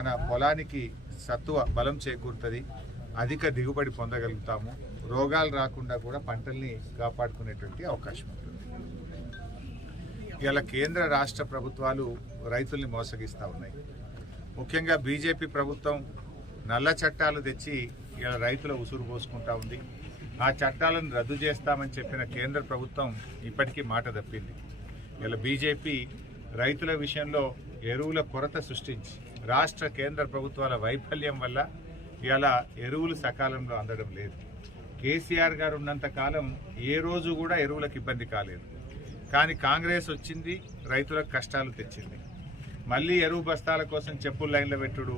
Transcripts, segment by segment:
మన పొలానికి సత్తువ బలం చేకూరుతుంది, అధిక దిగుబడి పొందగలుగుతాము, రోగాలు రాకుండా కూడా పంటల్ని కాపాడుకునేటువంటి అవకాశం ఉంటుంది. ఇలా కేంద్ర రాష్ట్ర ప్రభుత్వాలు రైతుల్ని మోసగిస్తూ ఉన్నాయి. ముఖ్యంగా బీజేపీ ప్రభుత్వం నల్ల చట్టాలు తెచ్చి ఇలా రైతుల ఉసురు పోసుకుంటా ఉంది. ఆ చట్టాలను రద్దు చేస్తామని చెప్పిన కేంద్ర ప్రభుత్వం ఇప్పటికీ మాట తప్పింది. ఇలా బీజేపీ రైతుల విషయంలో ఎరువుల కొరత సృష్టించి రాష్ట్ర కేంద్ర ప్రభుత్వాల వైఫల్యం వల్ల ఇలా ఎరువులు సకాలంలో అందడం లేదు. కేసీఆర్ గారు ఉన్నంత కాలం ఏ రోజు కూడా ఎరువులకు ఇబ్బంది కాలేదు. కానీ కాంగ్రెస్ వచ్చింది, రైతులకు కష్టాలు తెచ్చింది. మళ్ళీ ఎరువు బస్తాల కోసం చెప్పులు లైన్లో పెట్టుడు,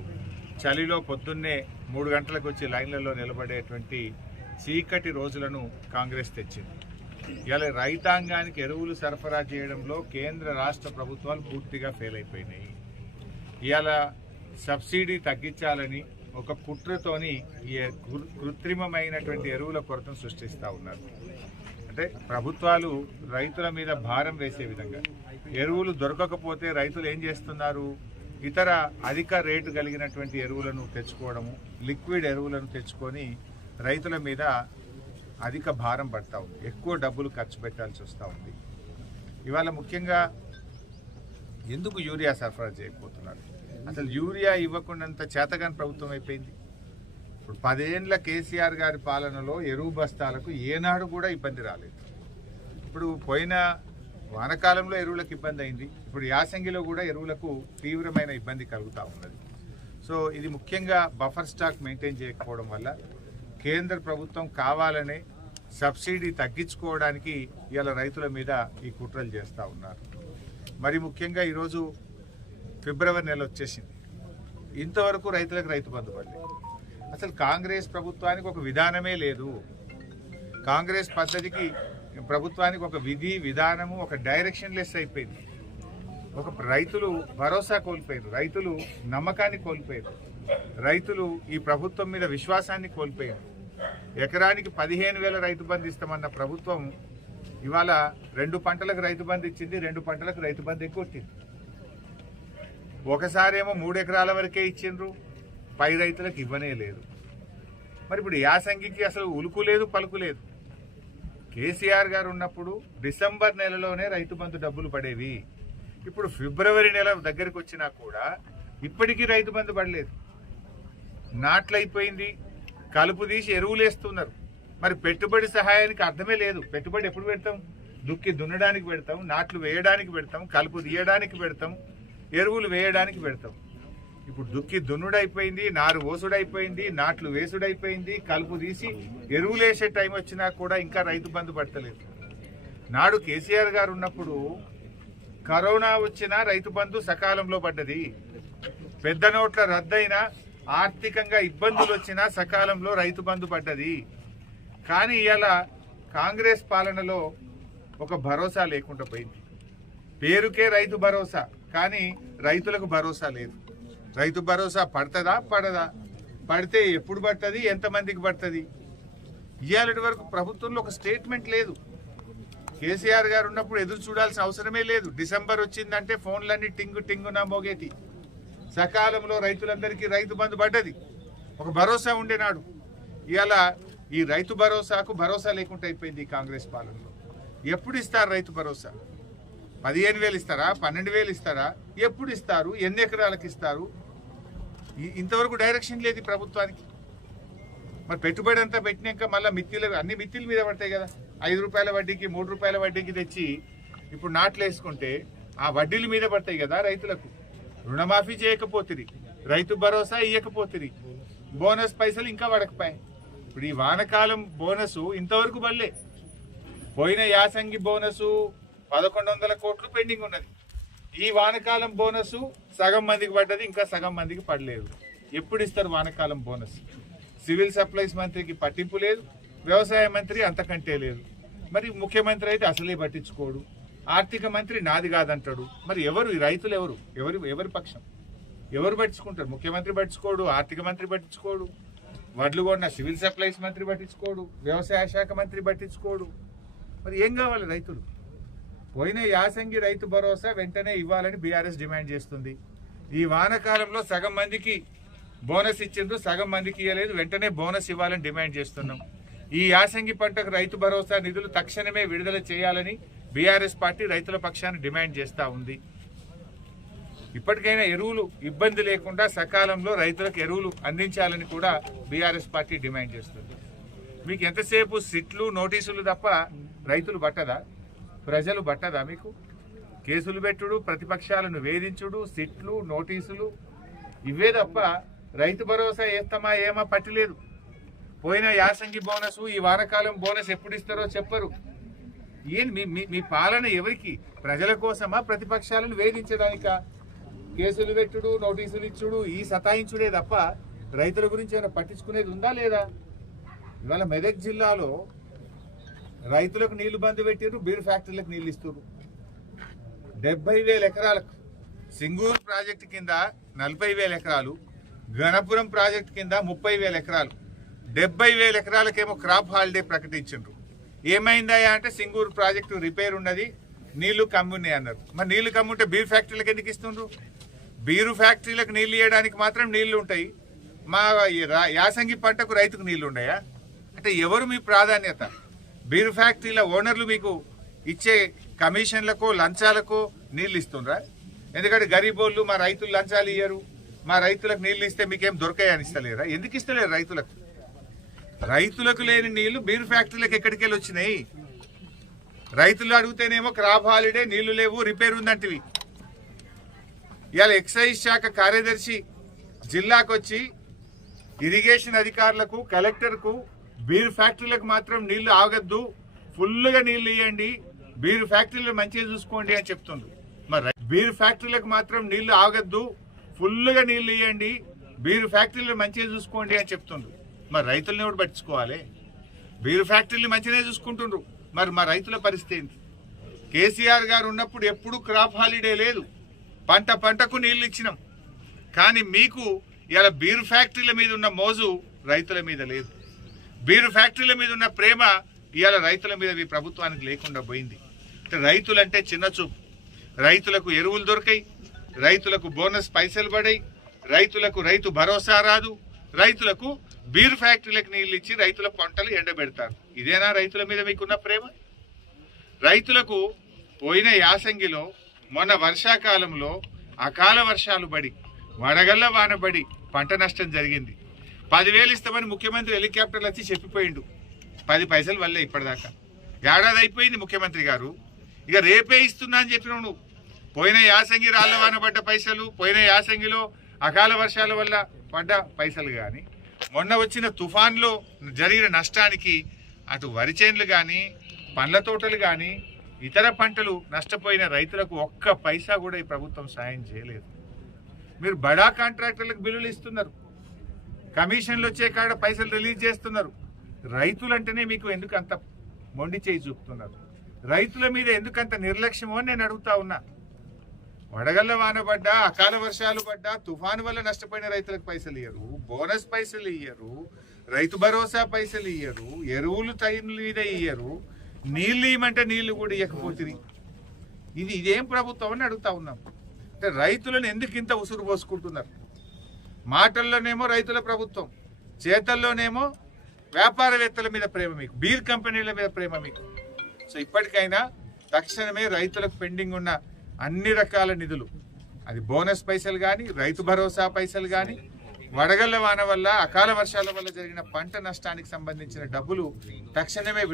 చలిలో పొద్దున్నే 3 గంటలకు వచ్చి లైన్లలో నిలబడేటువంటి చీకటి రోజులను కాంగ్రెస్ తెచ్చింది. ఇలా రైతాంగానికి ఎరువులు సరఫరా చేయడంలో కేంద్ర రాష్ట్ర ప్రభుత్వాలు పూర్తిగా ఫెయిల్ అయిపోయినాయి. ఇలా సబ్సిడీ తగ్గించాలని ఒక కుట్రతోని ఈ కృత్రిమమైనటువంటి ఎరువుల కొరతను సృష్టిస్తూ ఉన్నారు. అంటే ప్రభుత్వాలు రైతుల మీద భారం వేసే విధంగా ఎరువులు దొరకకపోతే రైతులు ఏం చేస్తున్నారు, ఇతర అధిక రేటు కలిగినటువంటి ఎరువులను తెచ్చుకోవడము, లిక్విడ్ ఎరువులను తెచ్చుకొని రైతుల మీద అధిక భారం పడతా ఉంది, ఎక్కువ డబ్బులు ఖర్చు పెట్టాల్సి వస్తూ ఉంది. ఇవాళ ముఖ్యంగా ఎందుకు యూరియా సరఫరా చేయకపోతున్నారు? అసలు యూరియా ఇవ్వకుండాంత చేతగాని ప్రభుత్వం అయిపోయింది. ఇప్పుడు 10 ఏళ్ల కేసీఆర్ గారి పాలనలో ఎరువు బస్తాలకు ఏనాడు కూడా ఇబ్బంది రాలేదు. ఇప్పుడు పోయిన వానకాలంలో ఎరువులకు ఇబ్బంది అయింది, ఇప్పుడు యాసంగిలో కూడా ఎరువులకు తీవ్రమైన ఇబ్బంది కలుగుతూ ఉన్నది. సో ఇది ముఖ్యంగా బఫర్ స్టాక్ మెయింటైన్ చేయకపోవడం వల్ల కేంద్ర ప్రభుత్వం కావాలనే సబ్సిడీ తగ్గించుకోవడానికి ఇలా రైతుల మీద ఈ కుట్రలు చేస్తూ ఉన్నారు. మరి ముఖ్యంగా ఈరోజు ఫిబ్రవరి నెల వచ్చేసింది, ఇంతవరకు రైతులకు రైతు బంధు పడలేదు. అసలు కాంగ్రెస్ ప్రభుత్వానికి ఒక విధానమే లేదు. కాంగ్రెస్ పద్ధతికి ప్రభుత్వానికి ఒక విధి విధానము, ఒక డైరెక్షన్ లెస్ అయిపోయింది. ఒక రైతులు భరోసా కోల్పోయారు, రైతులు నమ్మకాన్ని కోల్పోయారు, రైతులు ఈ ప్రభుత్వం మీద విశ్వాసాన్ని కోల్పోయారు. ఎకరానికి 15,000 రైతు బంధు ఇస్తామన్న ప్రభుత్వం ఇవాళ 2 పంటలకు రైతు బంధు ఇచ్చింది, 2 పంటలకు రైతు బంధు ఎగ్గొట్టింది. ఒకసారేమో 3 ఎకరాల వరకే ఇచ్చిండ్రు, పై రైతులకు ఇవ్వనే లేదు. మరి ఇప్పుడు యాసంగికి అసలు ఉలుకు లేదు, పలుకు లేదు. కేసీఆర్ గారు ఉన్నప్పుడు డిసెంబర్ నెలలోనే రైతు బంధు డబ్బులు పడేవి. ఇప్పుడు ఫిబ్రవరి నెల దగ్గరికి వచ్చినా కూడా ఇప్పటికీ రైతు బంధు పడలేదు. నాట్లయిపోయింది, కలుపు తీసి ఎరువులు వేస్తున్నారు. మరి పెట్టుబడి సహాయానికి అర్థమే లేదు. పెట్టుబడి ఎప్పుడు పెడతాం? దుక్కి దున్నడానికి పెడతాం, నాట్లు వేయడానికి పెడతాం, కలుపు తీయడానికి పెడతాం, ఎరువులు వేయడానికి పెడతాం. ఇప్పుడు దుక్కి దున్నుడైపోయింది, నారు ఓసుడైపోయింది, నాట్లు వేసుడైపోయింది, కలుపు తీసి ఎరువులు వేసే టైం వచ్చినా కూడా ఇంకా రైతు బంధు పడతలేదు. నాడు కేసీఆర్ గారు ఉన్నప్పుడు కరోనా వచ్చినా రైతు బంధు సకాలంలో పడ్డది. పెద్ద నోట్ల రద్దయినా, ఆర్థికంగా ఇబ్బందులు వచ్చినా సకాలంలో రైతు బంధు పడ్డది. కానీ ఇవాళ కాంగ్రెస్ పాలనలో ఒక భరోసా లేకుండా పోయింది. పేరుకే రైతు భరోసా, కానీ రైతులకు భరోసా లేదు. రైతు భరోసా పడుతుందా, పడదా? పడితే ఎప్పుడు పడుతుంది, ఎంతమందికి పడుతుంది? ఇవాళ వరకు ప్రభుత్వంలో ఒక స్టేట్మెంట్ లేదు. కేసీఆర్ గారు ఉన్నప్పుడు ఎదురు చూడాల్సిన అవసరమే లేదు. డిసెంబర్ వచ్చిందంటే ఫోన్లన్నీ టింగు టింగున మోగేటి. సకాలంలో రైతులందరికీ రైతు బంధు పడ్డది, ఒక భరోసా ఉండేనాడు. ఇవాళ ఈ రైతు భరోసాకు భరోసా లేకుండా అయిపోయింది ఈ కాంగ్రెస్ పాలనలో. ఎప్పుడు ఇస్తారు రైతు భరోసా? 15,000 ఇస్తారా, 12,000 ఇస్తారా? ఎప్పుడు ఇస్తారు? ఎన్ని ఎకరాలకు ఇస్తారు? ఇంతవరకు డైరెక్షన్ లేదు ప్రభుత్వానికి. మరి పెట్టుబడి అంతా పెట్టినాక మళ్ళీ అన్ని మిత్తిల మీద పడతాయి కదా. 5 రూపాయల వడ్డీకి, 3 రూపాయల వడ్డీకి తెచ్చి ఇప్పుడు నాట్లు వేసుకుంటే ఆ వడ్డీల మీద పడతాయి కదా రైతులకు. రుణమాఫీ చేయకపోతుంది, రైతు భరోసా ఇవ్వకపోతుంది, బోనస్ పైసలు ఇంకా పడకపోయాయి. ఇప్పుడు ఈ వానకాలం బోనస్ ఇంతవరకు పడలే. పోయిన యాసంగి బోనసు 1,100 కోట్లు పెండింగ్ ఉన్నది. ఈ వానకాలం బోనసు సగం మందికి పడ్డది, ఇంకా సగం మందికి పడలేదు. ఎప్పుడు ఇస్తారు వానకాలం బోనస్? సివిల్ సప్లైస్ మంత్రికి పట్టింపు లేదు, వ్యవసాయ మంత్రి అంతకంటే లేదు. మరి ముఖ్యమంత్రి అయితే అసలే పట్టించుకోడు, ఆర్థిక మంత్రి నాది కాదంటాడు. మరి ఎవరు ఈ రైతులు? ఎవరి పక్షం? ఎవరు పట్టించుకుంటారు? ముఖ్యమంత్రి పట్టించుకోడు, ఆర్థిక మంత్రి పట్టించుకోడు, వడ్లు కొన్న సివిల్ సప్లైస్ మంత్రి పట్టించుకోడు, వ్యవసాయ శాఖ మంత్రి పట్టించుకోడు. మరి ఏం కావాలి రైతులు? పోయిన యాసంగి రైతు భరోసా వెంటనే ఇవ్వాలని బీఆర్ఎస్ డిమాండ్ చేస్తుంది. ఈ వానకాలంలో సగం మందికి బోనస్ ఇచ్చిండ్రు, సగం మందికి ఇవ్వలేదు. వెంటనే బోనస్ ఇవ్వాలని డిమాండ్ చేస్తున్నాం. ఈ యాసంగి పంటకు రైతు భరోసా నిధులు తక్షణమే విడుదల చేయాలని బీఆర్ఎస్ పార్టీ రైతుల పక్షాన్ని డిమాండ్ చేస్తూ ఉంది. ఇప్పటికైనా ఎరువులు ఇబ్బంది లేకుండా సకాలంలో రైతులకు ఎరువులు అందించాలని కూడా బీఆర్ఎస్ పార్టీ డిమాండ్ చేస్తుంది. మీకు ఎంతసేపు సిట్లు నోటీసులు తప్ప రైతులు బట్టదా, ప్రజలు బట్టదా? మీకు కేసులు పెట్టుడు, ప్రతిపక్షాలను వేధించుడు, సిట్లు నోటీసులు ఇవే తప్ప రైతు భరోసా వేస్తామా ఏమా పట్టిలేదు. పోయిన యాసంగి బోనస్, ఈ వానకాలం బోనస్ ఎప్పుడు ఇస్తారో చెప్పరు. ఏం మీ పాలన ఎవరికి? ప్రజల కోసమా, ప్రతిపక్షాలను వేధించడానికా? కేసులు పెట్టుడు, నోటీసులు ఇచ్చుడు, ఈ సతాయించుడే తప్ప రైతుల గురించి ఏమైనా పట్టించుకునేది ఉందా లేదా? ఇవాళ మెదక్ జిల్లాలో రైతులకు నీళ్లు బంద్ పెట్టారు, బీర్ ఫ్యాక్టరీలకు నీళ్లు ఇస్తున్నారు. 70,000 ఎకరాలకు సింగూరు ప్రాజెక్టు కింద 40,000 ఎకరాలు, గణపురం ప్రాజెక్టు కింద 30,000 ఎకరాలు, 70,000 ఎకరాలకేమో క్రాప్ హాలిడే ప్రకటించారు. ఏమైందా అంటే సింగూరు ప్రాజెక్టు రిపేర్ ఉన్నది, నీళ్లు కమ్మున్నాయి అన్నారు. మరి నీళ్లు కమ్ముంటే బీర్ ఫ్యాక్టరీలకు ఎందుకు ఇస్తుండ్రు? బీరు ఫ్యాక్టరీలకు నీళ్లు ఇవ్వడానికి మాత్రం నీళ్లు ఉంటాయి, మా యాసంగి పంటకు రైతుకు నీళ్లు ఉన్నాయా? అంటే ఎవరు మీ ప్రాధాన్యత? బీరు ఫ్యాక్టరీల ఓనర్లు మీకు ఇచ్చే కమిషన్లకో లంచాలకో నీళ్లు ఇస్తుండ్రా? ఎందుకంటే గరీబోళ్ళు మా రైతులు లంచాలు ఇయ్యరు, మా రైతులకు నీళ్లు ఇస్తే మీకేం దొరకాయని ఇస్తలేరా? ఎందుకు ఇస్తలేరు రైతులకు? రైతులకు లేని నీళ్లు బీరు ఫ్యాక్టరీలకు ఎక్కడికి వెళ్ళి వచ్చినాయి? రైతులు అడిగితేనేమో క్రాప్ హాలిడే, నీళ్లు లేవు, రిపేర్ ఉందంటివి. ఇవాళ ఎక్సైజ్ శాఖ కార్యదర్శి జిల్లాకు వచ్చి ఇరిగేషన్ అధికారులకు, కలెక్టర్కు బీరు ఫ్యాక్టరీలకు మాత్రం నీళ్లు ఆగద్దు, ఫుల్గా నీళ్లు ఇవ్వండి, బీరు ఫ్యాక్టరీలు మంచిగా చూసుకోండి అని చెప్తుండ్రు. మరి బీరు ఫ్యాక్టరీలకు మాత్రం నీళ్లు ఆగద్దు, ఫుల్గా నీళ్లు ఇవ్వండి, బీరు ఫ్యాక్టరీలు మంచిగా చూసుకోండి అని చెప్తుండ్రు. మరి రైతులను ఎవరు పట్టించుకోవాలి? బీరు ఫ్యాక్టరీలు మంచిగానే చూసుకుంటుండ్రు, మరి మా రైతుల పరిస్థితి ఏంటి? కేసీఆర్ గారు ఉన్నప్పుడు ఎప్పుడు క్రాప్ హాలిడే లేదు, పంట పంటకు నీళ్లు ఇచ్చినాం. కానీ మీకు ఇలా బీరు ఫ్యాక్టరీల మీద ఉన్న మోజు రైతుల మీద లేదు. బీరు ఫ్యాక్టరీల మీద ఉన్న ప్రేమ ఇవాళ రైతుల మీద మీ ప్రభుత్వానికి లేకుండా పోయింది. రైతులంటే చిన్న చూపు. రైతులకు ఎరువులు దొరికాయి, రైతులకు బోనస్ పైసలు పడాయి, రైతులకు రైతు భరోసా రాదు, రైతులకు బీరు ఫ్యాక్టరీలకు నీళ్ళు ఇచ్చి రైతుల పంటలు ఎండబెడతారు. ఇదేనా రైతుల మీద మీకున్న ప్రేమ? రైతులకు పోయిన యాసంగిలో, మొన్న వర్షాకాలంలో అకాల వర్షాలు పడి, వడగళ్ల వాన పడి పంట నష్టం జరిగింది. 10,000 ఇస్తామని ముఖ్యమంత్రి హెలికాప్టర్లు వచ్చి చెప్పిపోయిండు. 10 పైసలు వల్లే ఇప్పటిదాకా. ఏడాది అయిపోయింది ముఖ్యమంత్రి గారు, ఇక రేపే ఇస్తున్నా అని చెప్పినావు నువ్వు. పోయిన యాసంగి రాళ్ల వాన పడ్డ పైసలు, పోయిన యాసంగిలో అకాల వర్షాల వల్ల పడ్డ పైసలు కానీ, మొన్న వచ్చిన తుఫాన్లో జరిగిన నష్టానికి అటు వరి చేన్లు కానీ, పండ్ల తోటలు కానీ, ఇతర పంటలు నష్టపోయిన రైతులకు ఒక్క పైసా కూడా ఈ ప్రభుత్వం సాయం చేయలేదు. మీరు బడా కాంట్రాక్టర్లకు బిల్లులు ఇస్తున్నారు, కమిషన్లు వచ్చే కాడ పైసలు రిలీజ్ చేస్తున్నారు. రైతులంటేనే మీకు ఎందుకు అంత మొండి చేయి చూపుతున్నారు? రైతుల మీద ఎందుకంత నిర్లక్ష్యమో అని నేను అడుగుతా ఉన్నా. వడగళ్ల వాన పడ్డా, అకాల వర్షాలు పడ్డా, తుఫాను వల్ల నష్టపోయిన రైతులకు పైసలు ఇయ్యరు, బోనస్ పైసలు ఇయ్యరు, రైతు భరోసా పైసలు ఇయ్యరు, ఎరువులు టైం మీద ఇయ్యరు, నీళ్ళు ఇవ్వమంటే నీళ్లు కూడా ఇవ్వకపోతుంది. ఇదేం ప్రభుత్వం అని అడుగుతా ఉన్నాం. అంటే రైతులను ఎందుకు ఇంత ఉసురు పోసుకుంటున్నారు? మాటల్లోనేమో రైతుల ప్రభుత్వం, చేతల్లోనేమో వ్యాపారవేత్తల మీద ప్రేమ మీకు, బీర్ కంపెనీల మీద ప్రేమ మీకు. సో ఇప్పటికైనా తక్షణమే రైతులకు పెండింగ్ ఉన్న అన్ని రకాల నిధులు, అది బోనస్ పైసలు కానీ, రైతు భరోసా పైసలు కానీ, వడగళ్ల వాన వల్ల, అకాల వర్షాల వల్ల జరిగిన పంట నష్టానికి సంబంధించిన డబ్బులు తక్షణమే